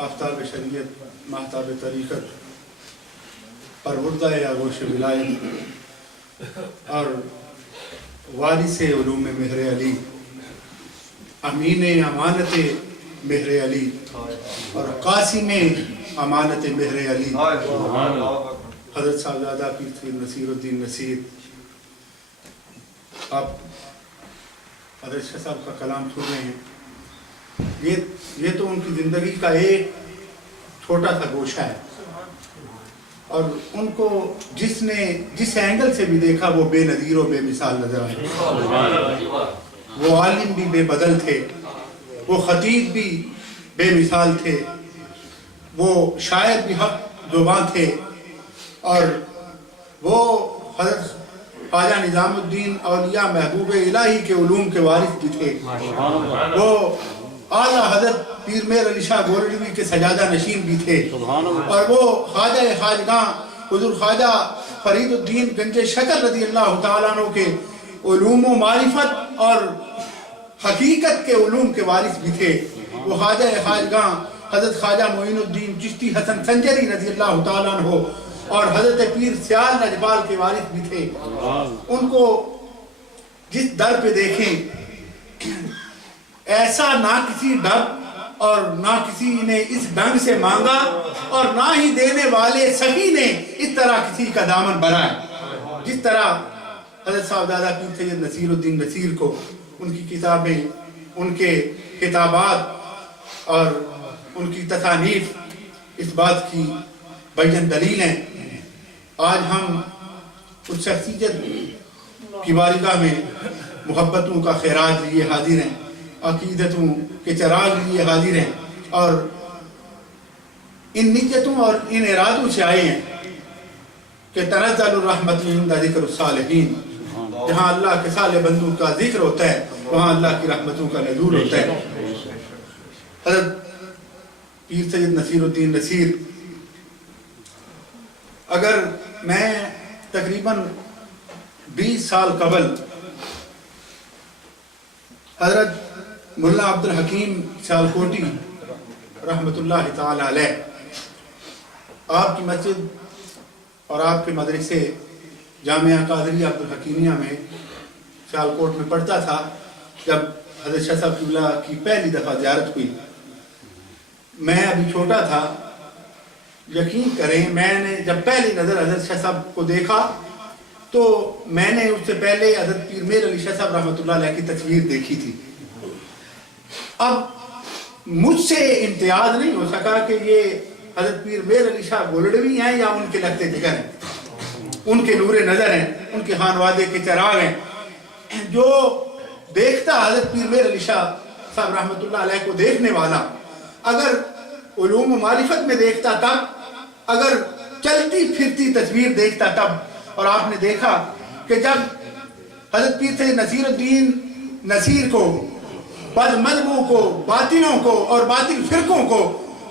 आफ्ताब शरीयत महताब तरीक़त परवुर्दा आगोश विलायत और वारिस उलूम मेहर अली अमीन अमानत मेहर अली और कासिम अमानत मेहर अली हज़रत साहबजादा पीर सैयद नसीरुद्दीन नसीर। आप हज़रत शाह साहब का कलाम सुन रहे हैं। ये तो उनकी ज़िंदगी का एक छोटा सा गोशा है और उनको जिस एंगल से भी देखा वो बेनज़ीर और बेमिसाल नजर आए। वो आलिम भी बेबदल थे, वो खतीब भी बेमिसाल थे, वो शायर भी हक ज़ुबां थे और वो हज़रत ख्वाजा निज़ामुद्दीन औलिया महबूब इलाही के उलूम के वारिस भी थे। वो आला हज़रत पीर मेहर अली शाह गोरडवी के सजादा नशीन भी थे और वो ख्वाजा खाजगां हुज़ूर ख्वाजा फरीदुद्दीन गंज शकल रज़ी अल्लाह तआला अन्हु के उलूम व मारिफत और हकीकत के उलूम के वारिस भी थे। वो ख्वाजा खाजगां हज़रत ख्वाजा मोइनुद्दीन चिश्ती हसन संजरी रज़ी अल्लाह तआला अन्हु और हज़रत पीर सियाल नजबाल के वारिस भी थे। उनको जिस दर पे देखें ऐसा ना किसी डर और ना किसी ने इस ढंग से मांगा और ना ही देने वाले सभी ने इस तरह किसी का दामन भरा जिस तरह हज़रत साहबजादा पीर सैयद नसीरुद्दीन नसीर को उनकी किताबें, उनके किताबात और उनकी तसानीफ इस बात की बैन दलील हैं। आज हम उस शख्सियत की बारगाह में मोहब्बतों का खैराज लिए हाजिर हैं, अकीदतों के चराग लिए हाजिर हैं और इन नियतों और इन इरादों से आए हैं कि तनज़्ज़लु रहमतु इंदा ज़िक्रुस्सालिहीन। जहाँ अल्लाह के साले बंदों का जिक्र होता है वहाँ अल्लाह की रहमतों का नज़ूर होता है। हज़रत पीर सैयद नसीरुद्दीन नसीर, अगर मैं तकरीबन 20 साल कबल हज़रत मुल्ला अब्दुल हकीम सियालकोटी रहमतुल्लाह ताला अलैह आपकी मस्जिद और आपके मदरसे जामिया कादरिया अब्दुल हकीमिया में सियालकोट में पढ़ता था। जब हज़रत शाह साहब क़िबला की पहली दफ़ा ज़ियारत हुई, मैं अभी छोटा था। यकीन करें, मैंने जब पहली नज़र हज़रत शाह साहब को देखा तो मैंने उससे पहले हज़रत पीर मेहर अली शाह साहब रहमतुल्लाह अलैह की तस्वीर देखी थी। अब मुझसे इम्तियाज नहीं हो सका कि ये हज़रत पीर मेहर अली शाह गोरडवी हैं या उनके लगते जिगर हैं, उनके नूरे नज़र हैं, उनके खानवादे के चराग हैं। जो देखता हज़रत पीर मेहर अली शाह साहब रहमतुल्लाह अलैह को देखने वाला अगर उलूम मारिफत में देखता तब, अगर चलती फिरती तस्वीर देखता तब। और आपने देखा कि जब हज़रत पीर सैयद नसीरुद्दीन नसीर को, बदमज़हबों को, बातिलों को और बातिल फिरकों को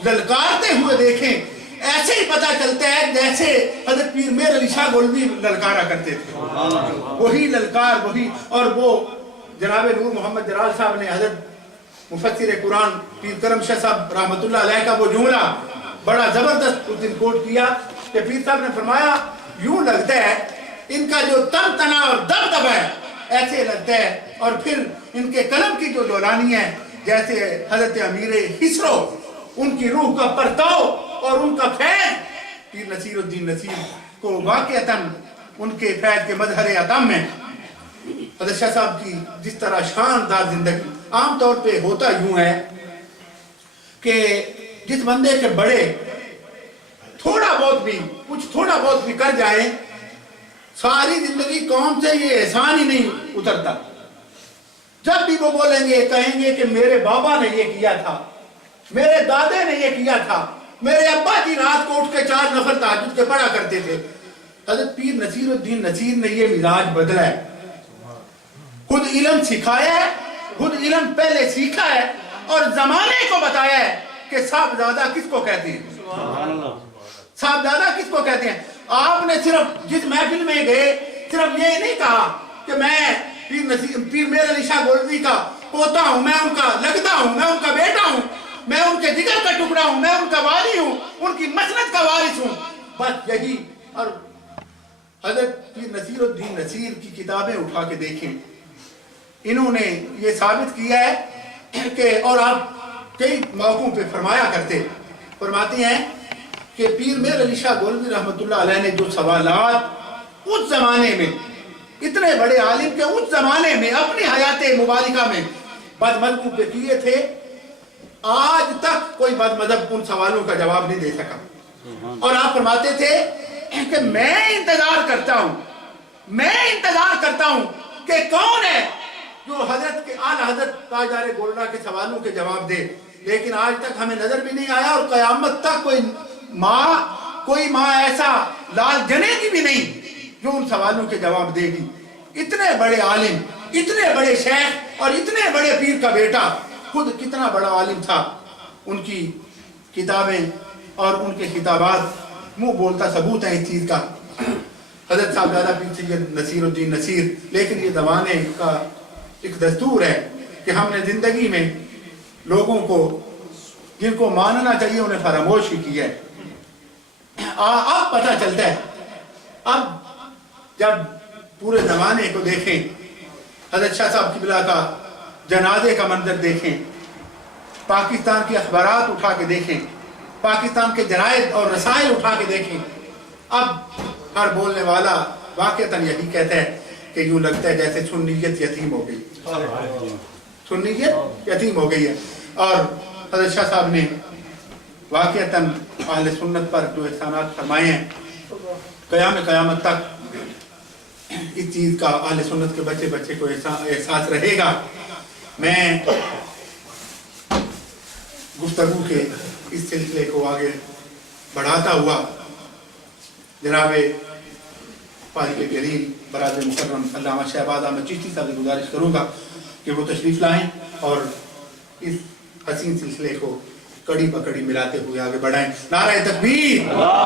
ललकारते हुए देखें, ऐसे ही पता चलता है जैसे हज़रत पीर मेहर अली शाह गोरडवी ललकारा करते थे। वही ललकार, वही। और वो जनाब नूर मोहम्मद जलाल साहब ने हज़रत मुफस्सिर कुरान पीर करम शाह साहब रहमतुल्लाह अलैह का वो जुमला बड़ा ज़बरदस्त उस दिन कोट किया कि पीर साहब ने फरमाया, यूं लगता है इनका जो तन तना और दबदबा है ऐसे लगता है, और फिर इनके कलम की जो दोलानी है जैसे हज़रत अमीर हिस्रो, उनकी रूह का परताव और उनका फैज़ पीर नसीरुद्दीन नसीर को वाक़अतन उनके फैज़ के मज़हर अतम में हज़रत शाह साहब की जिस तरह शानदार जिंदगी। आम तौर पे होता यूं है कि जिस बंदे के बड़े थोड़ा बहुत भी कर जाए, सारी जिंदगी कौम से ये एहसान ही नहीं उतरता। जब भी वो बोलेंगे, कहेंगे कि मेरे बाबा ने ये किया था, मेरे दादे ने ये किया था, मेरे अब्बा जी रात को उठ के 4 नफल तहज्जुद के पढ़ा करते थे। हज़रत पीर नसीरुद्दीन नसीर ने ये मिजाज बदला है, खुद इल्म सिखाया है, खुद इल्म पहले सीखा है और जमाने को बताया है कि साहबजादा किसको कहते हैं, साहबजादा किसको कहते हैं। आपने सिर्फ जिस महफिल में गए सिर्फ ये नहीं कहा कि मैं पीर मेहर अली शाह गोरडवी का पोता हूं, मैं उनका लगता हूं, मैं उनका बेटा हूं, मैं उनके जिगर का टुकड़ा हूं, मैं उनका वाली हूं, उनकी मसनद का वारिस हूं, बस यही। और हजरत पीर नसीरुद्दीन नसीर की किताबें उठा के देखें, इन्होंने ये साबित किया है कि, और आप कई मौकों पे फरमाते हैं कि पीर मेर अली शाह गोलवी रहमतुल्लाह अलैह ने जो सवालात उस जमाने में, इतने बड़े आलिम के उस जमाने में अपनी हयाते मुबारिका में बदमज़हब पे किए थे, आज तक कोई बदमज़हब उन सवालों का जवाब नहीं दे सका। और आप फरमाते थे कि मैं इंतजार करता हूं कि कौन है जो हजरत के आला हजरत ताजदार गोलना के सवालों के जवाब दे, लेकिन आज तक हमें नजर भी नहीं आया, और कयामत तक कोई माँ ऐसा लाल जनेगी भी नहीं जो उन सवालों के जवाब देगी। इतने बड़े आलिम, इतने बड़े शेख और इतने बड़े पीर का बेटा खुद कितना बड़ा आलिम था, उनकी किताबें और उनके खिताबात मुंह बोलता सबूत है इस चीज का। हजरत साहबजादा पीर सैयद नसीरुद्दीन नसीर, लेकिन ये ज़माने का एक दस्तूर है कि हमने जिंदगी में लोगों को जिनको मानना चाहिए उन्हें फरामोश ही किया है। अब पता चलता है, अब जब पूरे जमाने को देखें, हजरत शाह साहब किबला का जनाजे का मंजर देखें, पाकिस्तान के अखबारात उठा के देखें, पाकिस्तान के जराइद और रसायल उठा के देखें, अब हर बोलने वाला वाकईतन यही कहता है कि यूं लगता है जैसे सुन्नियत यतीम हो गई, सुन्नियत यतीम हो गई है। और हजरत शाह साहब ने वाकईतन अहले सुन्नत पर जो एहसानात फरमाए हैं, क़यामत तक इस चीज़ का अहले सुन्नत के बच्चे बच्चे को एहसास रहेगा। मैं गुफ्तगू के इस सिलसिले को आगे बढ़ाता हुआ जनाबे फारिग जलील बरादर मुकर्रम अल्लामा शहबाज अहमद चिश्ती साहब से गुजारिश करूँगा कि वो तशरीफ़ लाएँ और इस हसीन सिलसिले को कड़ी पकड़ी मिलाते हुए आगे बढ़ाएं। नारे तकबीर।